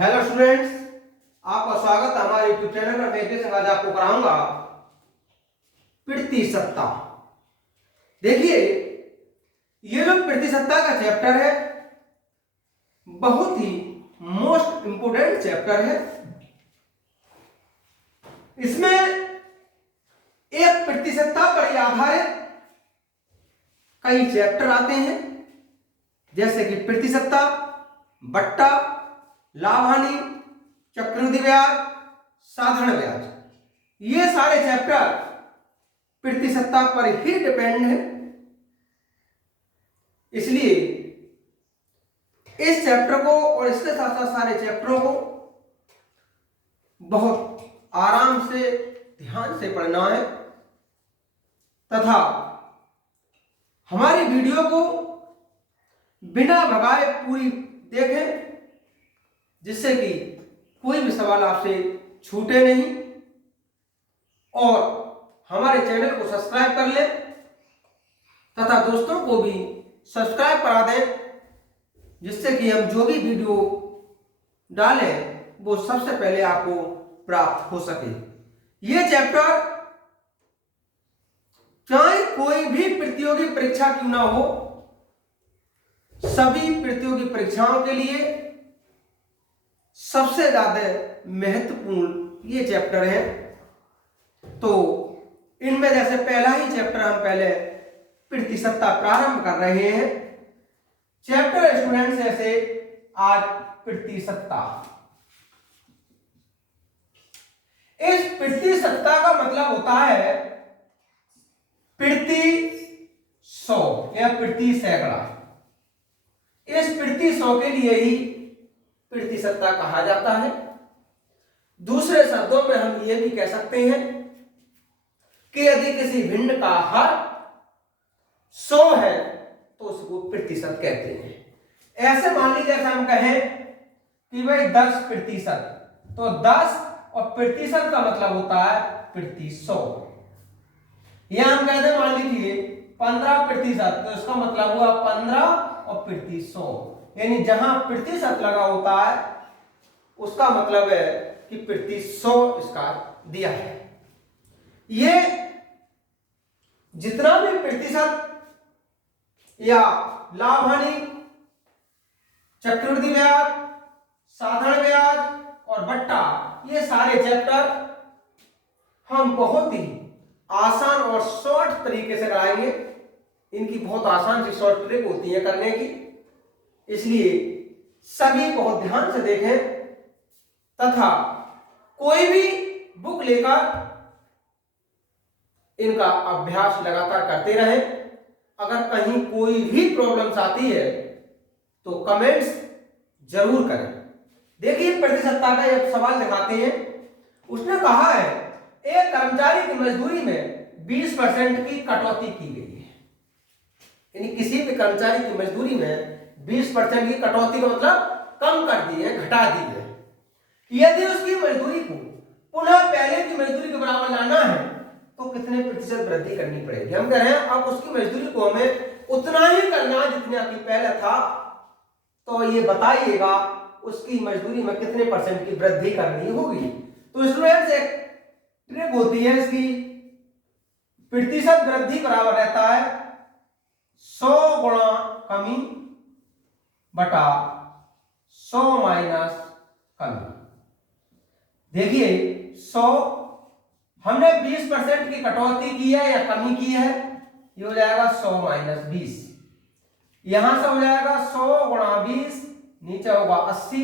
Hello students, आपका स्वागत है हमारे यूट्यूब चैनल पर। मैं इस आज आपको कराऊंगा प्रतिशतता। देखिए, ये जो प्रतिशतता का चैप्टर है बहुत ही मोस्ट इंपोर्टेंट चैप्टर है। इसमें एक प्रतिशतता पर आधारित कई चैप्टर आते हैं, जैसे कि प्रतिशतता, बट्टा, लाभ हानि, चक्रवृद्धि ब्याज, साधारण ब्याज। ये सारे चैप्टर प्रतिशतता पर ही डिपेंड है। इसलिए इस चैप्टर को और इसके साथ साथ सारे चैप्टरों को बहुत आराम से ध्यान से पढ़ना है तथा हमारी वीडियो को बिना भगाए पूरी देखें, जिससे कि कोई भी सवाल आपसे छूटे नहीं, और हमारे चैनल को सब्सक्राइब कर लें तथा दोस्तों को भी सब्सक्राइब करा दें, जिससे कि हम जो भी वीडियो डालें वो सबसे पहले आपको प्राप्त हो सके। ये चैप्टर चाहे कोई भी प्रतियोगी परीक्षा क्यों ना हो, सभी प्रतियोगी परीक्षाओं के लिए सबसे ज्यादा महत्वपूर्ण ये चैप्टर है। तो इनमें जैसे पहला ही चैप्टर हम पहले प्रतिशतता प्रारंभ कर रहे हैं। चैप्टर स्टूडेंट्स जैसे आज प्रतिशतता। इस प्रतिशतता का मतलब होता है प्रति 100 या प्रति सैकड़ा। इस प्रति 100 के लिए ही प्रतिशतता कहा जाता है। दूसरे शब्दों में हम ये भी कह सकते हैं कि यदि किसी भिन्न का हर 100 है तो उसको प्रतिशत कहते हैं। ऐसे मान लीजिए जैसे हम कहें कि भाई 10%, तो 10 और प्रतिशत का मतलब होता है प्रति 100। या हम कहते हैं मान लीजिए 15%, तो इसका मतलब हुआ 15 और प्रति 100। यानी जहां प्रतिशत लगा होता है उसका मतलब है कि प्रति 100 इसका दिया है। ये जितना भी प्रतिशत या लाभ हानि, चक्रवृद्धि ब्याज, साधारण ब्याज और बट्टा, ये सारे चैप्टर हम बहुत ही आसान और शॉर्ट तरीके से कराएंगे। इनकी बहुत आसान सी शॉर्ट ट्रिक होती है करने की, इसलिए सभी बहुत ध्यान से देखें तथा कोई भी बुक लेकर इनका अभ्यास लगातार करते रहें। अगर कहीं कोई भी प्रॉब्लम्स आती है तो कमेंट्स जरूर करें। देखिए, प्रतिशतता का एक सवाल दिखाते हैं। उसने कहा है एक कर्मचारी की मजदूरी में 20% की कटौती की गई है। यानी किसी भी कर्मचारी की मजदूरी में 20% की कटौती का मतलब कम कर दी है, घटा दी है। यदि उसकी मजदूरी को पुनः पहले की मजदूरी के बराबर लाना है तो कितने प्रतिशत वृद्धि करनी पड़ेगी। हम कह रहे हैं अब उसकी मजदूरी को हमें उतना ही करना जितना कि पहले था, तो ये बताइएगा उसकी मजदूरी में कितने परसेंट की वृद्धि करनी होगी। तो स्टूडेंट्स एक ट्रिक होती है इसकी, प्रतिशत वृद्धि बराबर रहता है 100 गुणा कमी बटा 100 माइनस कमी। देखिए 100 हमने 20% की कटौती की है या कमी की है, ये हो जाएगा 100 माइनस 20। यहां से हो जाएगा 100 गुणा 20, नीचे होगा 80,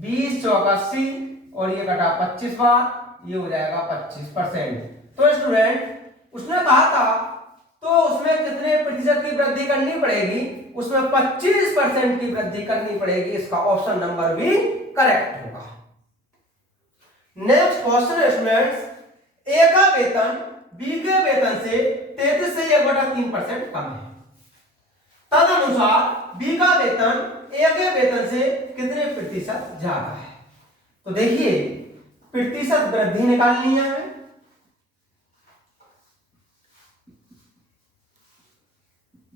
20 चौक 80 और ये घटा 25 बार, ये हो जाएगा 25%। तो स्टूडेंट उसने कहा था तो उसमें कितने प्रतिशत की वृद्धि करनी पड़ेगी, उसमें 25% की वृद्धि करनी पड़ेगी। इसका ऑप्शन नंबर भी करेक्ट होगा। नेक्स्ट क्वेश्चन स्टूडेंट्स, ए का वेतन बी के वेतन से 33 से 1/3% कम है। तदनुसार बी का वेतन ए के वेतन से कितने प्रतिशत ज्यादा है। तो देखिए प्रतिशत वृद्धि निकालनी है हमें।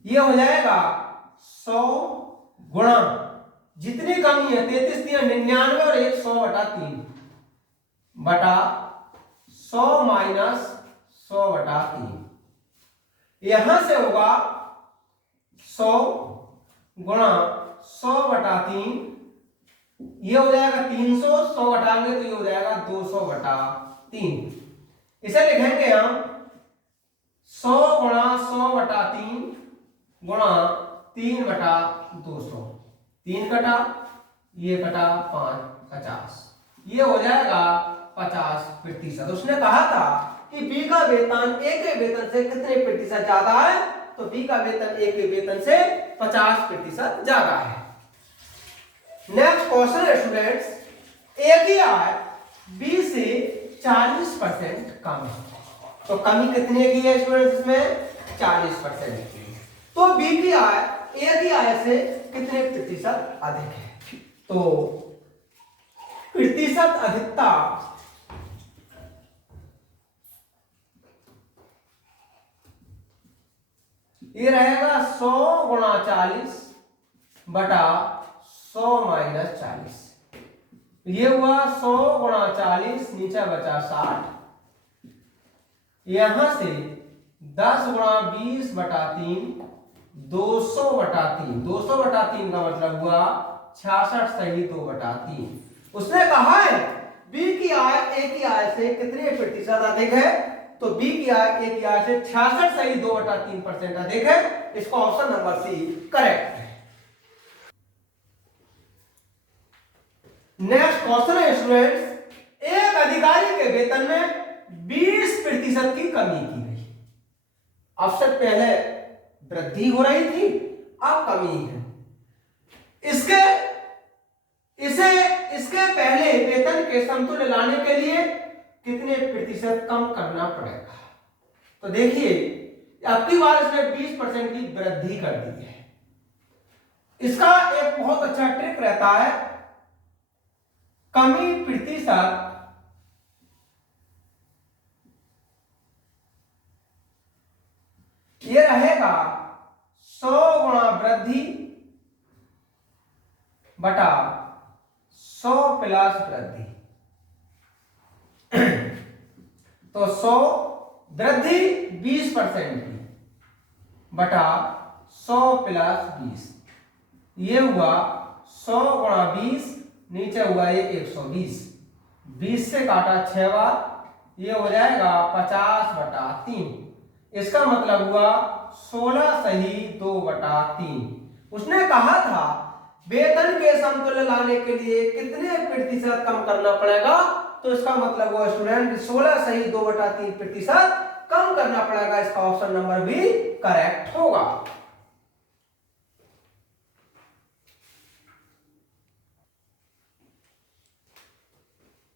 ये हो जाएगा 100 गुणा जितनी कमी है 33 दिया 99 और 100 बटा 3 बटा 100 माइनस 100 बटा 3। यहां से होगा 100 गुणा 100 बटा 3, ये हो जाएगा 300, 100 घटाएंगे तो ये हो जाएगा 200 बटा 3। इसे लिखेंगे हम 100 गुणा 100 बटा 3 गुणा 3 बटा 200। 3 कटा, ये कटा 5, 50, ये हो जाएगा 50%। उसने कहा था कि बी का वेतन ए के वेतन से कितने प्रतिशत ज्यादा है, तो बी का वेतन ए के वेतन से 50% ज्यादा है। नेक्स्ट क्वेश्चन है स्टूडेंट्स, ए की आय बी से 40% कम है, तो कमी कितने की है स्टूडेंट्स इसमें? 40% की। तो बी की आय ए की आय से कितने प्रतिशत अधिक है? तो प्रतिशत अधिकता ये रहेगा 100 गुणा 40 बटा 100 माइनस 40। ये हुआ 100 गुणा 40, नीचे बचा 60। यहां से 10 गुणा 20 बटा 3, 200 बटा 3। 200 बटा 3 का मतलब हुआ 66 सही 2 बटा 3। उसने कहा है बी की आय ए की आय से कितने प्रतिशत अधिक है, तो बी की आय ए की आय से 66 सही 2 बटा 3% अधिक है। इसका ऑप्शन नंबर सी करेक्ट है। नेक्स्ट क्वेश्चन है स्टूडेंट्स, एक अधिकारी के वेतन में 20% की कमी की गई। अब से पहले वृद्धि हो रही थी, अब कमी है। इसके पहले वेतन के समतुल्य लाने के लिए कितने प्रतिशत कम करना पड़ेगा? तो देखिए अब की बार इसने 20% की वृद्धि कर दी है। इसका एक बहुत अच्छा ट्रिक रहता है, कमी प्रतिशत ये रहेगा 100 गुणा वृद्धि बटा 100 प्लस वृद्धि। तो 100 वृद्धि 20% की बटा 100 प्लस 20, ये हुआ 100 गुणा 20, नीचे हुआ ये 120। 20 से काटा 6 बार, ये हो जाएगा 50 बटा 3। इसका मतलब हुआ 16 सही 2 बटा 3। उसने कहा था वेतन के समतुल्य लाने के लिए कितने प्रतिशत कम करना पड़ेगा, तो इसका मतलब हुआ स्टूडेंट 16 सही 2 बटा 3% कम करना पड़ेगा। इसका ऑप्शन नंबर बी करेक्ट होगा।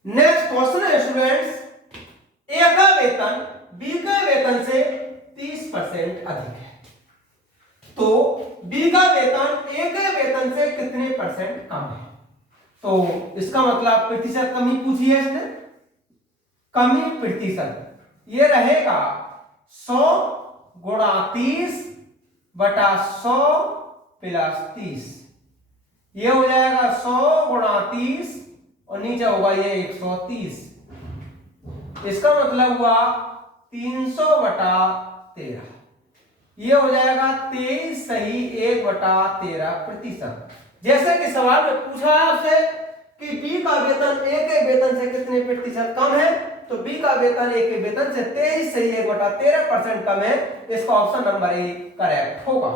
नेक्स्ट क्वेश्चन है स्टूडेंट्स, ए का वेतन बी के वेतन से 30% अधिक है, तो बी का वेतन ए के वेतन से कितने % कम है? तो इसका मतलब प्रतिशत कमी पूछी है इसने। कमी प्रतिशत ये रहेगा 100 गुणा 30 बटा 100 प्लस 30, ये हो जाएगा 100 गुणा 30 और नीचे होगा ये 130। इसका मतलब हुआ 300 बटा 13, ये हो जाएगा 23 सही 1 बटा 13%। जैसे कि सवाल में पूछा है आपसे कि बी का वेतन ए के वेतन से कितने प्रतिशत कम है, तो बी का वेतन ए के वेतन से 23 सही 1 बटा 13% कम है। इसका ऑप्शन नंबर ए करेक्ट होगा।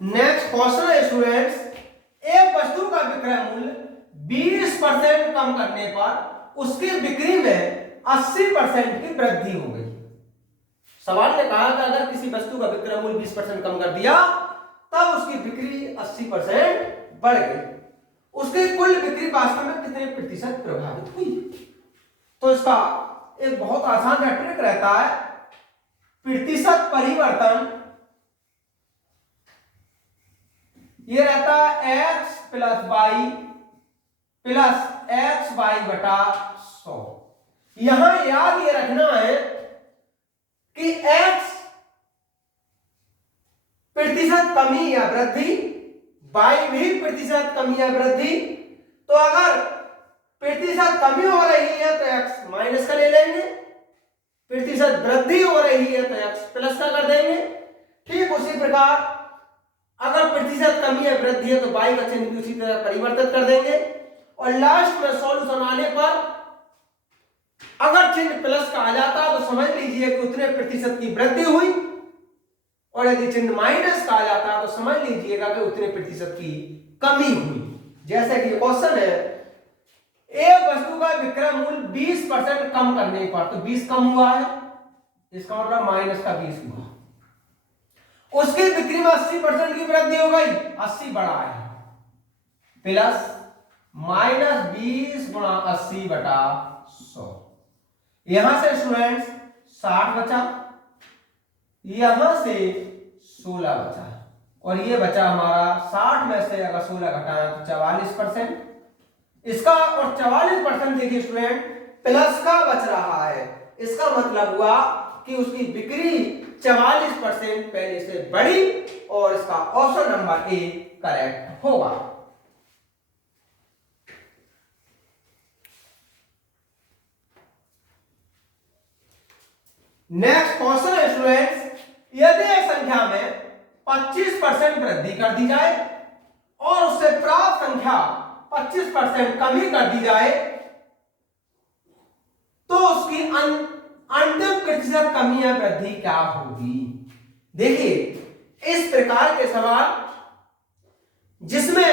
नेक्स्ट क्वेश्चन है स्टूडेंट्स, एक वस्तु का विक्रय मूल्य 20% कम करने पर उसकी बिक्री में 80% की वृद्धि हो गई। सवाल ने कहा कि अगर किसी वस्तु का विक्रय मूल्य 20% कम कर दिया तब उसकी बिक्री 80% बढ़ गई, उसकी कुल बिक्री वास्तव में कितने प्रतिशत प्रभावित हुई? तो इसका एक बहुत आसान सा ट्रिक रहता है, प्रतिशत परिवर्तन ये रहता है x plus y plus x y बटा 100। यहां याद ये रखना है कि x प्रतिशत कमी या वृद्धि, y भी प्रतिशत कमी या वृद्धि। तो अगर प्रतिशत कमी हो रही है तो x माइनस का ले लेंगे, प्रतिशत वृद्धि हो रही है तो x प्लस का कर देंगे। ठीक उसी प्रकार अगर प्रतिशत कमी या वृद्धि है तो y का चिन्ह भी उसी तरह परिवर्तित कर देंगे और लास्ट में सॉल्यूशन आने पर अगर चिन्ह प्लस का आ जाता तो समझ लीजिए कि उतने प्रतिशत की वृद्धि हुई और यदि चिन्ह माइनस का आ जाता तो समझ लीजिएगा कि उतने प्रतिशत की कमी हुई। जैसे कि क्वेश्चन है, एक वस्तु का विक्रय मूल्य 20% कम करने पर, तो 20 कम हुआ है, इसका मतलब माइनस का 20 हुआ। उसकी बिक्री में 80% की वृद्धि हो गई, 80 बढ़ा है, प्लस माइनस 20 गुणा 80 बटा 100। यहां से स्टूडेंट्स 60 बचा, यहां से 16 बचा और ये बचा हमारा 60 में से अगर 16 घटाया तो 44%। इसका और 44% देखिए स्टूडेंट प्लस का बच रहा है, इसका मतलब हुआ कि उसकी बिक्री 44% पहले से बढ़ी और इसका ऑप्शन नंबर ए करेक्ट होगा। नेक्स्ट क्वेश्चन है स्टूडेंट्स, यदि एक संख्या में 25% वृद्धि कर दी जाए और उससे प्राप्त संख्या 25% कमी कर दी जाए तो उसकी अंतिम प्रतिशत कमी या वृद्धि क्या होगी। देखिए इस प्रकार के सवाल जिसमें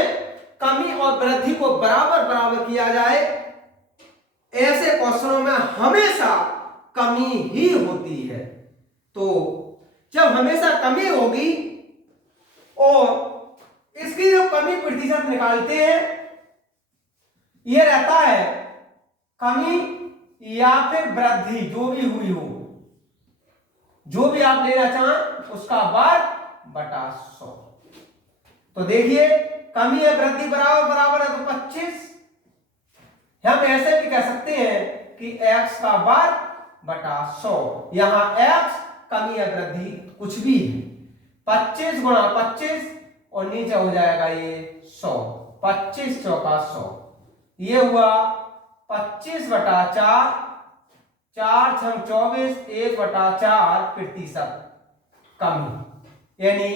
कमी और वृद्धि को बराबर बराबर किया जाए, ऐसे क्वेश्चनों में हमेशा कमी ही होती है। तो जब हमेशा कमी होगी और इसकी जो कमी प्रतिशत निकालते हैं यह रहता है कमी या फिर वृद्धि, जो भी हुई हो, जो भी आप लेना चाहें उसका वर्ग बटा 100। तो देखिए कमी या वृद्धि बराबर बराबर है तो 25, हम ऐसे भी कह सकते हैं कि x का वर्ग बटा 100। यहां x कमी या वृद्धि कुछ भी है, 25 गुणा 25 और नीचे हो जाएगा ये 100, 25 चौका 100, ये हुआ 25 बटा 4, 4 छंग 24, 1 बटा 4 प्रतिशत कमी, यानी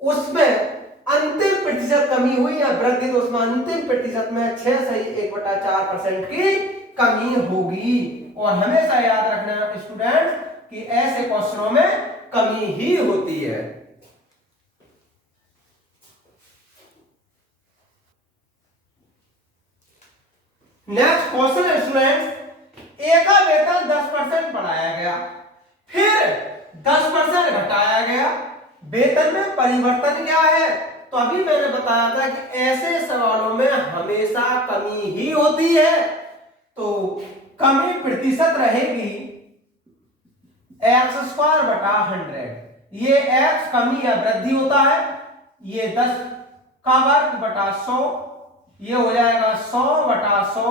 उसमें अंतिम प्रतिशत कमी हुई या वृद्धि तो उसमें अंतिम प्रतिशत में 6 से 1/4% की कमी होगी। और हमेशा याद रखना स्टूडेंट कि ऐसे क्वेश्चनों में कमी ही होती है। नेक्स्ट क्वेश्चन है स्टूडेंट्स, ए का वेतन 10% बढ़ाया गया फिर 10% घटाया गया, वेतन में परिवर्तन क्या है। तो अभी मैंने बताया था कि ऐसे सवालों में हमेशा कमी ही होती है। तो कमी प्रतिशत रहेगी x² बटा 100, ये x कमी या वृद्धि होता है, ये 10 का वर्ग बटा 100, ये हो जाएगा 100 बटा 100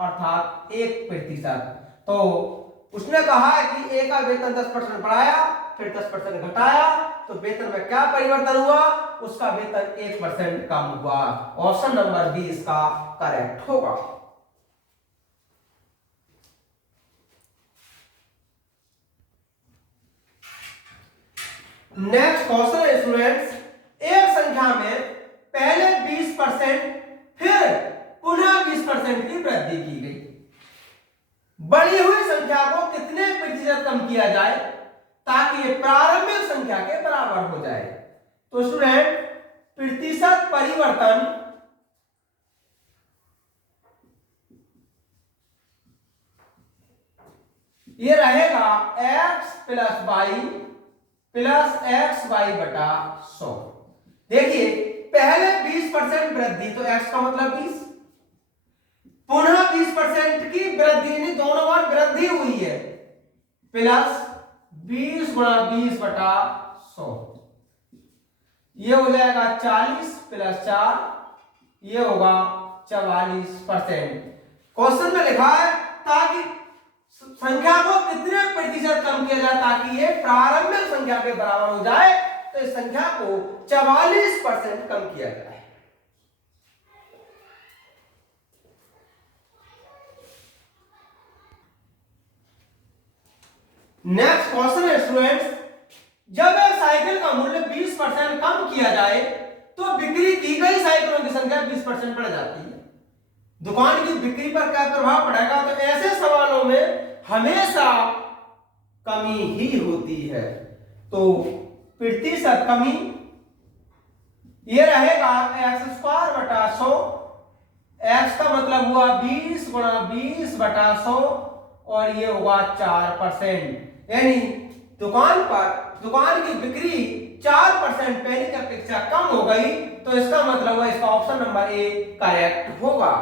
अर्थात 1%। तो उसने कहा है कि ए का वेतन 10% बढ़ाया फिर 10% घटाया, तो वेतन में क्या परिवर्तन हुआ, उसका वेतन 1% कम हुआ। ऑप्शन नंबर बी इसका करेक्ट होगा। नेक्स्ट क्वेश्चन है स्टूडेंट्स, एक संख्या में पहले 20% फिर पुनः 20% की वृद्धि की गई, बढ़ी हुई संख्या को कितने प्रतिशत कम किया जाए ताकि ये प्रारंभिक संख्या के बराबर हो जाए। तो स्टूडेंट प्रतिशत परिवर्तन ये रहेगा x प्लस xy बटा 100। देखिए पहले 20% वृद्धि तो x का मतलब 20, पुनः 20% की वृद्धि यानी दोनों बार वृद्धि हुई है, प्लस 20 गुणा 20 बटा 100, ये हो जाएगा 40 प्लस 4, ये होगा 44%। क्वेश्चन में लिखा है ताकि संख्या को कितने प्रतिशत कम किया जाए ताकि ये प्रारंभिक संख्या के बराबर हो जाए, तो इस संख्या को 44% कम किया जाए। नेक्स्ट क्वेश्चन है स्टूडेंट्स, जब एक साइकिल का मूल्य 20% कम किया जाए तो बिक्री की गई साइकिलों की संख्या 20% बढ़ जाती है। दुकान की बिक्री पर क्या प्रभाव पड़ेगा? तो ऐसे सवालों में हमेशा कमी ही होती है। तो प्रतिशत कमी ये रहेगा x²/100। x का मतलब हुआ 20 × 20/100 और ये होगा 4%। यानी दुकान की बिक्री 4% पहले की अपेक्षा कम हो गई, तो इसका मतलब हुआ इसका ऑप्शन नंबर ए करेक्ट होगा।